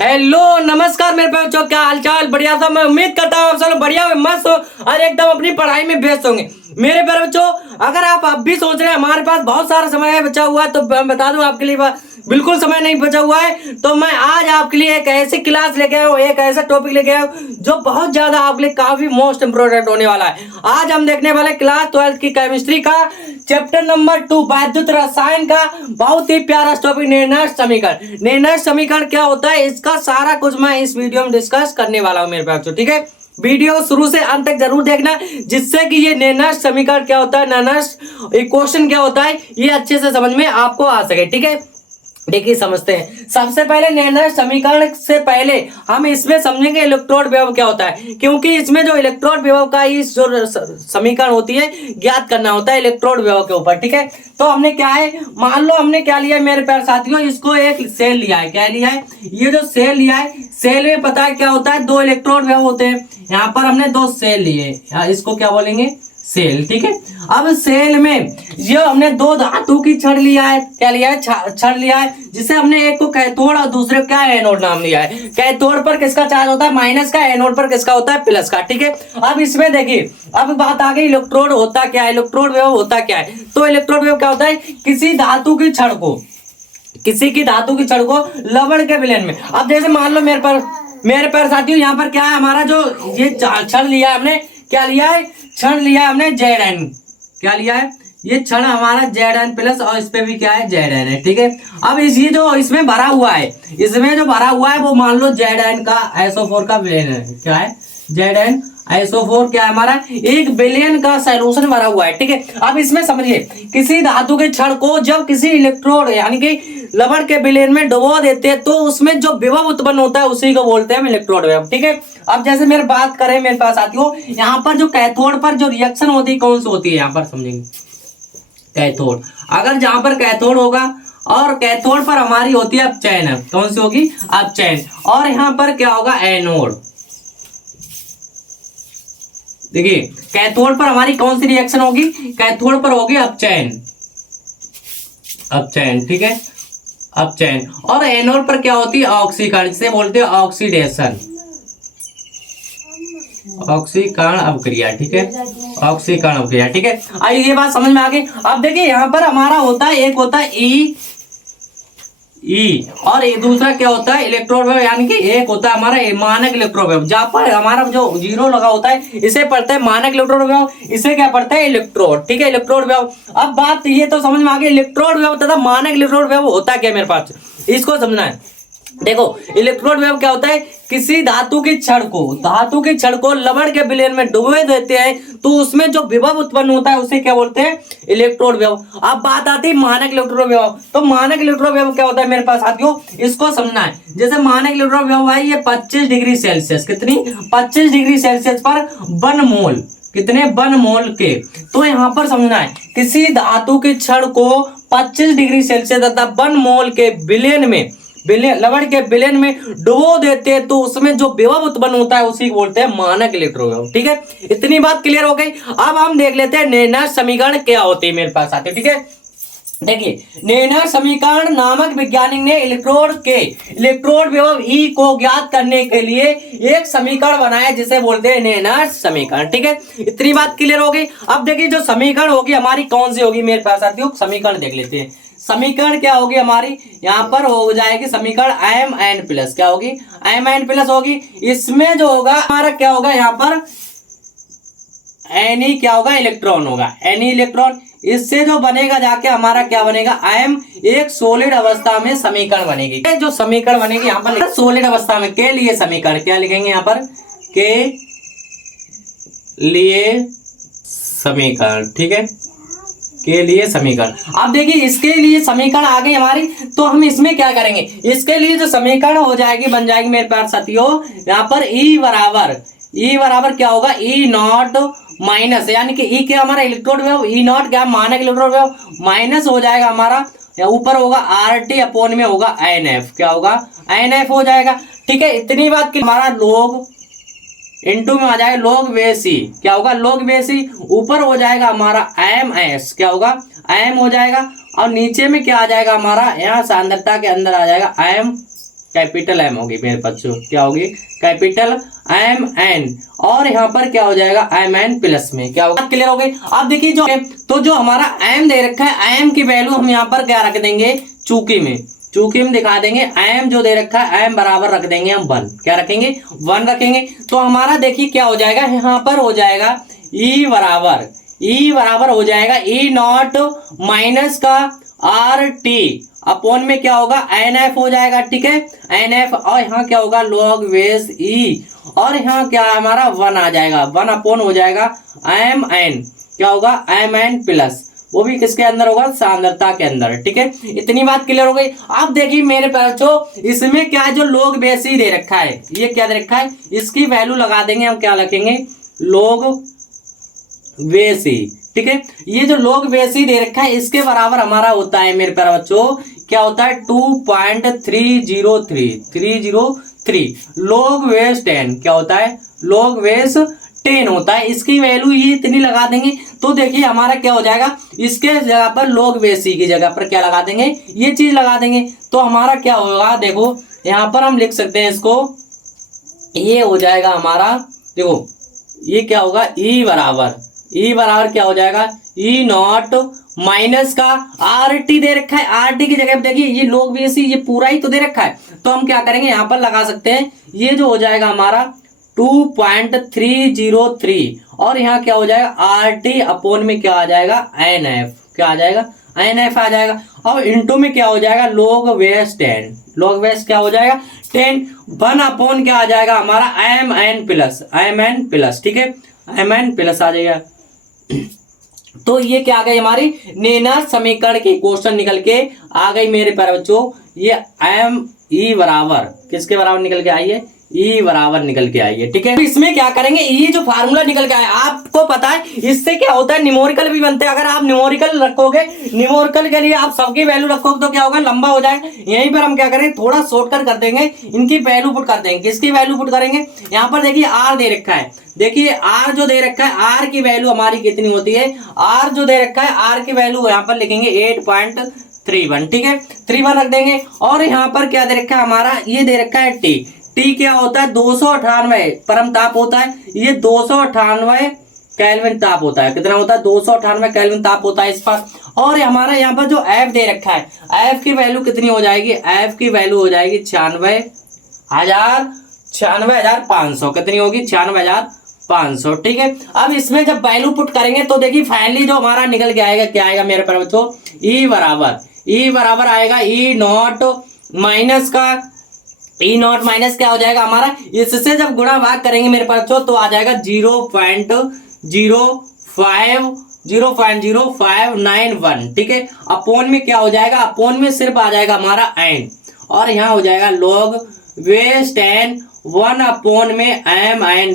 Hello नमस्कार मेरे बच्चों, क्या हालचाल? बढ़िया था। मैं उम्मीद करता हूँ आप सब लोग बढ़िया हो, मस्त हो और एकदम अपनी पढ़ाई में व्यस्त होंगे। मेरे प्यारे बच्चों, अगर आप अब भी सोच रहे हैं हमारे पास बहुत सारा समय है बचा हुआ है, तो मैं बता दूं आपके लिए बिल्कुल समय नहीं बचा हुआ है। तो मैं आज आपके लिए एक ऐसी क्लास लेके आया हूँ, एक ऐसा टॉपिक लेके आया हूँ जो बहुत ज्यादा आपके लिए काफी मोस्ट इंपोर्टेंट होने वाला है। आज हम देखने वाले क्लास 12 की केमिस्ट्री का चैप्टर नंबर 2 वैद्युत रसायन का बहुत ही प्यारा टॉपिक निर्णायक समीकरण। निर्णायक समीकरण क्या होता है, इसका सारा कुछ मैं इस वीडियो में डिस्कस करने वाला हूँ मेरे बच्चों। ठीक है, वीडियो शुरू से अंत तक जरूर देखना, जिससे कि ये निर्णायक समीकरण क्या होता है, निर्णायक इक्वेशन क्या होता है, ये अच्छे से समझ में आपको आ सके। ठीक है, देखिए समझते हैं। सबसे पहले निर्णायक समीकरण से पहले हम इसमें समझेंगे इलेक्ट्रोड विभव क्या होता है, क्योंकि इसमें जो इलेक्ट्रोड विभव का इस जो समीकरण होती है ज्ञात करना होता है इलेक्ट्रोड विभव के ऊपर। ठीक है, तो हमने क्या है, मान लो हमने क्या लिया है मेरे प्यारे साथियों, इसको एक सेल लिया है। क्या लिया है? ये जो सेल लिया है, सेल में पता है क्या होता है, दो इलेक्ट्रोड विभव होते हैं। यहाँ पर हमने दो सेल लिए, इसको क्या बोलेंगे, सेल। ठीक है, अब सेल में ये हमने दो धातु की छड़ लिया है। क्या लिया है? छड़ लिया है, जिसे हमने एक को कैथोड और दूसरे को क्या एनोड नाम दिया है। कैथोड पर किसका चार्ज होता है, माइनस का, एनोड पर किसका होता है, प्लस का। ठीक है, अब इसमें देखिए, अब बात आ गई इलेक्ट्रोड होता क्या है, इलेक्ट्रोड विभव होता क्या है। तो इलेक्ट्रोड विभव क्या होता है, किसी धातु की छड़ को, किसी की धातु की छड़ को लवण के विलयन में। अब जैसे मान लो मेरे पर साथियों, यहाँ पर क्या है, हमारा जो ये छड़ लिया है हमने, क्या लिया है, क्षण लिया है हमने Zn। क्या लिया है, ये क्षण हमारा Zn प्लस, और इस पे भी क्या है, Zn है। ठीक है, अब ये जो इसमें भरा हुआ है, इसमें जो भरा हुआ है वो मान लो Zn का SO4 का विलयन है। क्या है, Zn SO4 क्या है हमारा, 1 बिलियन का सॉल्यूशन भरा हुआ है। ठीक है, अब इसमें समझिए, किसी धातु के क्षण को जब किसी इलेक्ट्रोड यानी कि लवण के विलयन में डुबो देते हैं, तो उसमें जो विभव उत्पन्न होता है उसी को बोलते हैं हम इलेक्ट्रोड विभव। ठीक है, अब जैसे मेरे बात करें मेरे पास साथियों, यहाँ पर जो कैथोड पर जो रिएक्शन होती है कौन सी होती है, यहाँ पर समझेंगे कैथोड। अगर जहां पर कैथोड होगा और कैथोड पर हमारी होती है अपचयन, कौन सी होगी, अपचयन। और यहाँ पर क्या होगा, एनोड। देखिए कैथोड पर हमारी कौन सी रिएक्शन होगी, कैथोड पर होगी अपचयन, अपचयन। ठीक है, अपचयन। और एनोड पर क्या होती है, ऑक्सीकरण, जिसे बोलते हैं ऑक्सीडेशन, ऑक्सीकरण अवक्रिया। ठीक है, ऑक्सीकरण अवक्रिया। ठीक है, आइए ये बात समझ में आ गई। अब देखिए यहाँ पर हमारा होता है, एक होता है ई और दूसरा क्या होता है, इलेक्ट्रोड विभव, यानी कि एक होता है हमारा मानक इलेक्ट्रोड विभव। जहां पर हमारा जो जीरो लगा होता है इसे पढ़ते हैं मानक इलेक्ट्रोड विभव, इसे क्या पढ़ते हैं, इलेक्ट्रोड। ठीक है, इलेक्ट्रोड विभव। अब बात ये तो समझ में आ गई, इलेक्ट्रोड विभव तथा मानक इलेक्ट्रोड विभव होता क्या मेरे पास, इसको समझना है। देखो इलेक्ट्रोड विभव क्या होता है, किसी धातु की छड़ को लवण के विलयन में डुबो देते हैं, तो उसमें जो विभव उत्पन्न होता है उसे क्या बोलते हैं, इलेक्ट्रोड विभव। अब बात आती है मानक इलेक्ट्रोड विभव। तो मानक इलेक्ट्रोड विभव क्या होता है मेरे पास साथियों, इसको समझना है। जैसे मानक इलेक्ट्रोड विभव है ये 25 डिग्री सेल्सियस, कितनी, 25 डिग्री सेल्सियस पर 1 मोल, कितने, 1 मोल के। तो यहाँ पर समझना है, किसी धातु की छड़ को 25 डिग्री सेल्सियस तथा 1 मोल के विलयन में, लवण के विलयन में डुबो देते हैं, तो उसमें जो विभव उत्पन्न होता है उसी को बोलते हैं मानक इलेक्ट्रोड विभव। ठीक है, इतनी बात क्लियर हो गई। अब हम देख लेते हैं निर्णायक समीकरण क्या होती है मेरे पास आते। ठीक है, देखिए निर्णायक समीकरण नामक वैज्ञानिक ने इलेक्ट्रोड विभव ई को ज्ञात करने के लिए एक समीकरण बनाया, जिसे बोलते हैं निर्णायक समीकरण। ठीक है, इतनी बात क्लियर हो गई। अब देखिए जो समीकरण होगी हमारी कौन सी होगी मेरे पास साथियों, समीकरण देख लेते हैं। समीकरण क्या होगी हमारी, यहाँ पर हो जाएगी समीकरण Mn प्लस, क्या होगी, Mn प्लस होगी। इसमें जो होगा हमारा क्या होगा, यहाँ पर Ni क्या होगा, इलेक्ट्रॉन होगा, Ni इलेक्ट्रॉन। इससे जो बनेगा जाके हमारा क्या बनेगा, M एक सोलिड अवस्था में समीकरण बनेगी। जो समीकरण बनेगी यहाँ पर सोलिड अवस्था में, के लिए समीकरण क्या लिखेंगे यहाँ पर, के लिए समीकरण। ठीक है, के लिए समीकरण। अब देखिए इसके लिए समीकरण आ गई हमारी, तो हम इसमें क्या करेंगे, इसके लिए जो समीकरण हो जाएगी, बन जाएगी मेरे पास साथियों, यहाँ पर E बराबर क्या होगा, E नॉट माइनस, यानी कि E क्या हमारा इलेक्ट्रोड विभव, E नॉट क्या मानक इलेक्ट्रोड विभव, माइनस हो जाएगा हमारा, ऊपर होगा RT अपॉन में होगा NF, क्या होगा, NF हो जाएगा। ठीक है, इतनी बात की हमारा लोग इनटू में आ जाएगा log बेसी, क्या होगा, log बेसी। ऊपर हो जाएगा हमारा MS, क्या होगा, M हो जाएगा। और नीचे में क्या आ जाएगा हमारा, यहाँ सांद्रता के अंदर आ जाएगा M कैपिटल एम होगी मेरे बच्चों, क्या होगी, कैपिटल एम एन, और यहाँ पर क्या हो जाएगा, एम एन प्लस में क्या होगा, क्लियर हो गई। अब देखिए जो तो जो हमारा एम दे रखा है, एम की वैल्यू हम यहाँ पर क्या रख देंगे, चूकी में, चूकी में दिखा देंगे। एम जो दे रखा है एम बराबर रख देंगे हम 1, क्या रखेंगे, 1 रखेंगे। तो हमारा देखिए क्या हो जाएगा, यहाँ पर हो जाएगा ई बराबर हो जाएगा ई नॉट माइनस का आर टी अपॉन में क्या होगा, एन एफ हो जाएगा, ठीक है, एन एफ, और यहाँ क्या होगा लॉग बेस ई, और यहाँ क्या हमारा 1 आ जाएगा, 1 अपॉन हो जाएगा एम एन, क्या होगा, एम एन प्लस, वो भी किसके अंदर होगा, सांद्रता के अंदर, ठीक है। इतनी बात क्लियर हो गई। अब देखिए मेरे बच्चों इसमें क्या है, जो लॉग बेस ई दे रखा है, ये क्या दे रखा है, इसकी वैल्यू लगा देंगे हम, क्या रखेंगे, लॉग बेस ई, ठीक है। ये जो लॉग बेस ई दे रखा है इसके बराबर हमारा होता है मेरे प्यारे बच्चों, क्या होता है 2.303 लॉग बेस 10, क्या होता है, लॉग बेस 10 होता है। इसकी वैल्यू ये इतनी लगा देंगे तो देखिए हमारा क्या हो जाएगा, इसके जगह पर लॉग बेस ई की जगह पर क्या लगा देंगे, ये चीज लगा देंगे। तो हमारा क्या होगा, देखो यहाँ पर हम लिख सकते हैं इसको, ये हो जाएगा हमारा, देखो ये क्या होगा, ई बराबर क्या हो जाएगा, ई नॉट माइनस का आर टी दे रखा है, आर टी की जगह पे देखिए ये लॉग बेस ई, ये पूरा ही तो दे रखा है, तो हम क्या करेंगे यहाँ पर लगा सकते हैं, ये जो हो जाएगा हमारा 2.303, और यहाँ क्या हो जाएगा आर टी अपॉन में क्या आ जाएगा, एन एफ, क्या आ जाएगा, एन एफ आ जाएगा, और इंटू में क्या हो जाएगा, लॉग बेस 10, लॉग बेस क्या हो जाएगा 10, 1 अपॉन क्या आ जाएगा हमारा एम एन प्लस, ठीक है, एम एन प्लस आ जाएगा। तो ये क्या आ गई हमारी नेनर समीकरण की क्वेश्चन निकल के आ गई मेरे प्यारे बच्चों। ये एम ई बराबर किसके बराबर निकल के आई है, ई बराबर निकल के आई है, ठीक है। तो इसमें क्या करेंगे, ये जो फार्मूला निकल के आया आपको पता है, इससे क्या होता है, न्यूमेरिकल भी बनते हैं। अगर आप न्यूमेरिकल रखोगे, न्यूमेरिकल के लिए आप सबकी वैल्यू रखोगे तो क्या होगा, लंबा हो जाएगा। यहीं पर हम क्या करेंगे, थोड़ा शॉर्टकट कर देंगे, इनकी वैल्यू पुट कर देंगे। किसकी वैल्यू पुट करेंगे, यहाँ पर देखिए आर दे रखा है, देखिए आर जो दे रखा है, आर की वैल्यू हमारी कितनी होती है, आर जो दे रखा है, आर की वैल्यू यहाँ पर लिखेंगे 8.31, ठीक है, 31 रख देंगे। और यहाँ पर क्या दे रखा है हमारा, ये दे रखा है टी, टी क्या होता है 298 परम ताप होता है, ये 298 केल्विन ताप होता है, कितना होता है 298 केल्विन ताप होता है इस पर। और हमारा यहाँ पर जो एफ दे रखा है, एफ की वैल्यू कितनी हो जाएगी, एफ की वैल्यू हो जाएगी 96,500, कितनी होगी 96,500, ठीक है। अब इसमें जब वैल्यू पुट करेंगे तो देखिए फाइनली जो हमारा निकल के आएगा, क्या आएगा मेरे प्यारे बच्चों, ई बराबर आएगा ई नॉट माइनस क्या हो जाएगा हमारा, इससे जब गुणा भाग करेंगे मेरे पास तो आ जाएगा 0.0591, ठीक है। अपॉन में क्या हो जाएगा, अपॉन में सिर्फ आ जाएगा हमारा एन, और यहाँ हो जाएगा लॉग बेस 10, 1 अपॉन में एम एन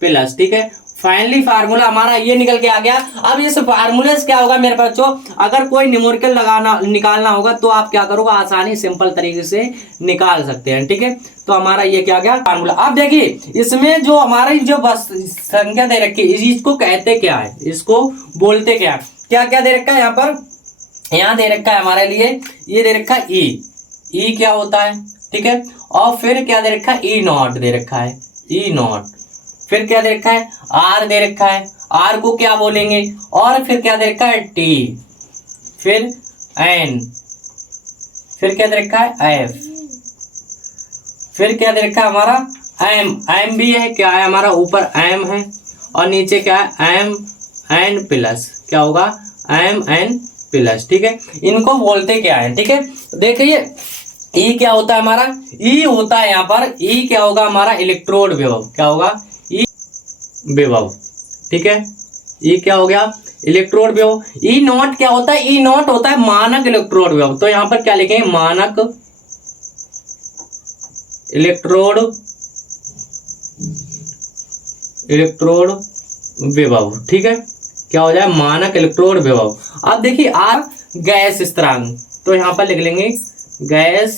प्लस, ठीक है। फाइनली फार्मूला हमारा ये निकल के आ गया। अब इस फार्मूले से क्या होगा मेरे बच्चों, अगर कोई न्यूमेरिकल निकालना होगा तो आप क्या करोगे, आसानी सिंपल तरीके से निकाल सकते हैं, ठीक है। तो हमारा ये क्या गया फार्मूला। अब देखिए इसमें जो हमारी जो बस संख्या दे रखी है, इसको कहते क्या है, इसको बोलते क्या है, क्या क्या दे रखा है यहाँ पर, यहाँ दे रखा है हमारे लिए, ये दे रखा है ई क्या होता है, ठीक है। और फिर क्या दे रखा है, ई नॉट दे रखा है, ई नॉट, फिर क्या दे रखा है, आर दे रखा है, आर को क्या बोलेंगे, और फिर क्या दे रखा है टी, फिर एन, फिर क्या दे रखा है एफ, फिर क्या दे रखा है हमारा एम भी है, क्या है हमारा ऊपर एम है, और नीचे क्या है एम एन प्लस, क्या होगा एम एन प्लस, ठीक है। इनको बोलते क्या है, ठीक है। देखिए ई क्या होता है हमारा, ई होता है यहाँ पर, ई क्या होगा हमारा इलेक्ट्रोड विभव, क्या होगा ई विभव, ठीक है। ई क्या हो गया इलेक्ट्रोड विभव। ई नॉट क्या होता है, ई नॉट होता है मानक इलेक्ट्रोड विभव, तो यहाँ पर क्या लिखेंगे मानक इलेक्ट्रोड विभव, ठीक है। क्या हो जाए मानक इलेक्ट्रोड विभव। अब देखिए आर गैस स्थिरांक, तो यहाँ पर लिख लेंगे गैस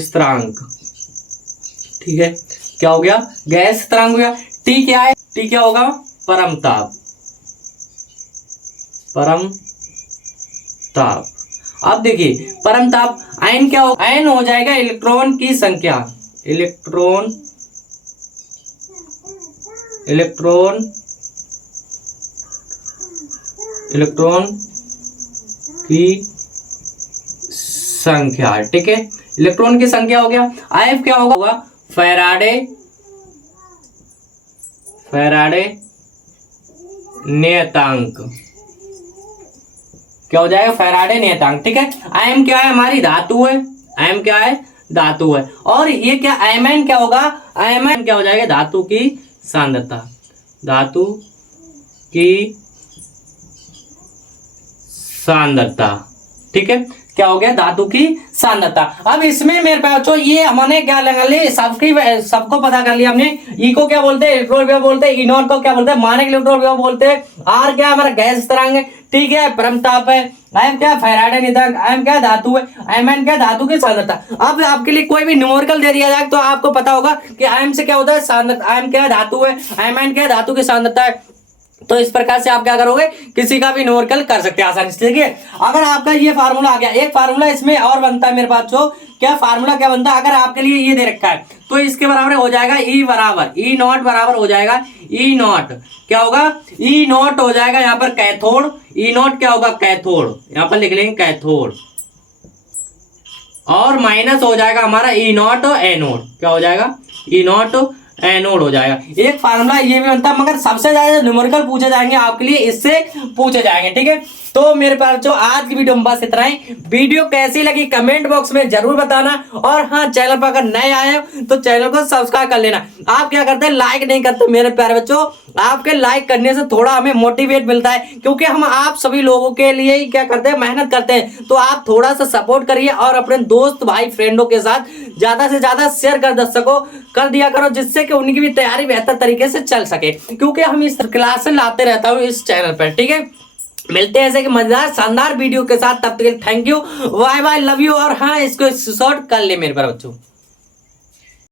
स्थिरांक, ठीक है। क्या हो गया गैस स्थिरांक हो गया। टी क्या है, टी क्या होगा परम ताप। अब देखिए परम ताप आयन क्या हो, आयन हो जाएगा इलेक्ट्रॉन की संख्या, इलेक्ट्रॉन की संख्या, ठीक है, इलेक्ट्रॉन की संख्या हो गया। आयफ क्या होगा, फैराडे नियतांक, क्या हो जाएगा, फैराडे नियतांक, ठीक है। आयम क्या है, हमारी धातु है, आयम क्या है, धातु है। और ये क्या आयमन क्या होगा, आयमन क्या हो जाएगा, धातु की सांद्रता, धातु की सांद्रता, ठीक है, क्या हो गया, धातु की सांद्रता। अब इसमें मेरे पास ये हमने क्या लगा लिया, सबको पता कर लिया हमने। ई को क्या बोलते हैं, इलेक्ट्रॉन विभव बोलते हैं, ई नॉट को क्या बोलते हैं, मानक इलेक्ट्रॉन विभव बोलते हैं। आर क्या हमारा गैस स्थिरांक है, ठीक है, परम ताप है। आयम क्या, फैराडे नियतांक। आयम क्या, धातु है। आयमन क्या, धातु की सांद्रता। अब आपके लिए कोई भी न्यूमेरिकल दे दिया जाए तो आपको पता होगा कि आयम से क्या होता है, सांद्रता। आयम क्या, धातु है। आयमन क्या, धातु की सांद्रता है। तो इस प्रकार से आप क्या करोगे, किसी का भी न्यूमेरिकल कर सकते हैं आसानी से, ठीक है। अगर आपका ये फार्मूला आ गया, एक फार्मूला इसमें और बनता है मेरे पास, जो क्या फार्मूला क्या बनता है, अगर आपके लिए ये दे रखा है तो इसके बराबर हो जाएगा ई बराबर, ई नॉट बराबर हो जाएगा, ई नॉट क्या होगा, ई नॉट हो जाएगा यहाँ पर कैथोड, ई नॉट क्या होगा, कैथोड, यहाँ पर लिख लेंगे कैथोड, और माइनस हो जाएगा हमारा ई नॉट एनोड, क्या हो जाएगा, ई नॉट एनोड हो जाएगा। एक फार्मूला ये भी बनता है, मगर सबसे ज्यादा न्यूमेरिकल पूछे जाएंगे आपके लिए, इससे पूछे जाएंगे, ठीक है। तो मेरे पास जो आज की वीडियो में बस इतना ही। वीडियो कैसी लगी कमेंट बॉक्स में जरूर बताना, और हाँ, चैनल पर अगर नए आए हो तो चैनल को सब्सक्राइब कर लेना। आप क्या करते हैं, लाइक नहीं करते मेरे प्यारे बच्चों, आपके लाइक करने से थोड़ा हमें मोटिवेट मिलता है, क्योंकि हम आप सभी लोगों के लिए ही क्या करते हैं, मेहनत करते हैं। तो आप थोड़ा सा सपोर्ट करिए और अपने दोस्त भाई फ्रेंडों के साथ ज्यादा से ज्यादा शेयर कर दिया करो, जिससे कि उनकी भी तैयारी बेहतर तरीके से चल सके, क्योंकि हम इस क्लास लाते रहता हूँ इस चैनल पर, ठीक है। मिलते हैं ऐसे कि मजेदार शानदार वीडियो के साथ, तब तक thank you, bye bye, love you. और हाँ, इसको शॉर्ट कर ले मेरे पर बच्चों।